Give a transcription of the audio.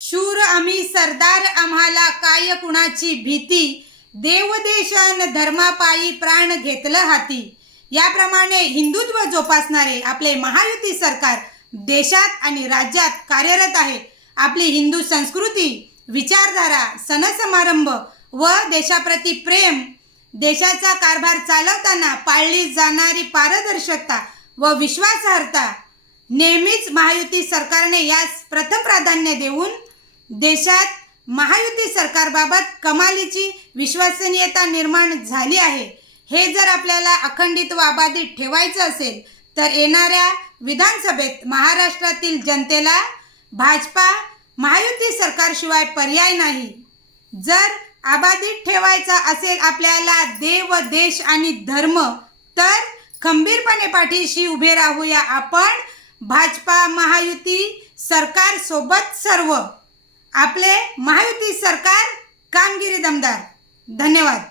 शूर आम्ही सरदार, आम्हाला काय कुणाची भीती, देवदेशन धर्मापायी प्राण घेतलं हाती. याप्रमाणे हिंदुत्व जोपासणारे आपले महायुती सरकार देशात आणि राज्यात कार्यरत आहे. आपली हिंदू संस्कृती, विचारधारा, सण समारंभ व देशाप्रती प्रेम, देशाचा कारभार चालवताना पाळली जाणारी पारदर्शकता व विश्वासार्हता नेहमीच महायुती सरकारने यास प्रथम प्राधान्य देऊन देशात महायुती सरकारबाबत कमालीची विश्वसनीयता निर्माण झाली आहे. हे जर आपल्याला अखंडित व अबाधित ठेवायचं असेल तर येणाऱ्या विधानसभेत महाराष्ट्रातील जनतेला भाजपा महायुती सरकारशिवाय पर्याय नाही. जर अबाधित ठेवायचा असेल आपल्याला देव, देश आणि धर्म, तर खंबीरपणे पाठीशी उभे राहूया आपण भाजपा महायुती सरकार सोबत सर्व. आपले महायुती सरकार कामगिरी दमदार. धन्यवाद.